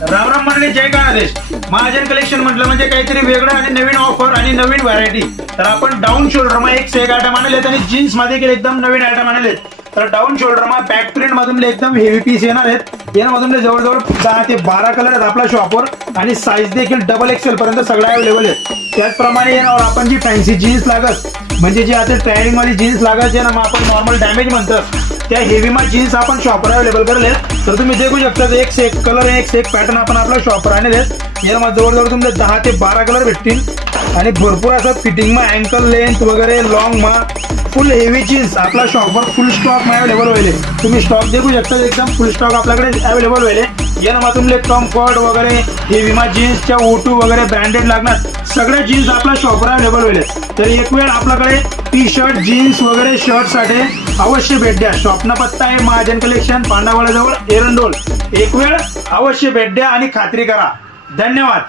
राम राम मंडळी, जय गणेश. महाजन कलेक्शन म्हटलं म्हणजे काहीतरी वेगळं आणि नवीन ऑफर आणि नवीन व्हरायटी. तर आपण डाऊन शोल्डर मध्ये एक से एक आयटम आणलेत आणि जीन्स मध्ये एकदम नवीन आयटम आणलेत. तर डाऊन शोल्डर मध्ये बॅक प्रिंट मधून एकदम हेवी पीस येणार आहेत. यामधून जवळजवळ 10 ते 12 कलर आहेत आपल्या शॉपवर आणि साईज देखील डबल एक्सेल पर्यंत सगळ्या अवेलेबल आहेत. त्याचप्रमाणे यावर आपण जी फॅन्सी जीन्स लागत म्हणजे जी आता ट्रेंडिंग वाली जीन्स लागत जे ना आपण नॉर्मल डॅमेज म्हणतात त्या हेवी मा जीन्स आपण शॉपवर अवेलेबल करले. तर तुम्ही देखू शकता एक से एक कलर एक से एक पॅटर्न आपण आपल्या शॉपवर आणले आहेत. यामध्ये जवळजवळ तुमचे 10 ते 12 कलर भेटतील आणि भरपूर असं फिटिंग मा अँकल लेंथ वगैरे लॉंग मा फुल हेवी जीन्स आपल्या शॉपवर फुल स्टॉक मा अवेलेबल होईल. तुम्ही स्टॉक देखू शकता एकदम फुल स्टॉक आपल्याकडे अवेलेबल होईल. यानं तुमले कम्फर्ट वगैरे हेवी मा जीन्सच्या O2 वगैरे ब्रँडेड लागणार सगळे जीन्स आपल्या शॉपवर अवेलेबल होईल. तर एक वेळ आपल्याकडे टी शर्ट जीन्स वगैरे शर्ट साठी अवश्य भेट द्या. शॉपना पत्ता आहे महाजन कलेक्शन, पांडावाड्याजवळ एरंडोल. एक वेळ अवश्य भेट द्या आणि खात्री करा. धन्यवाद.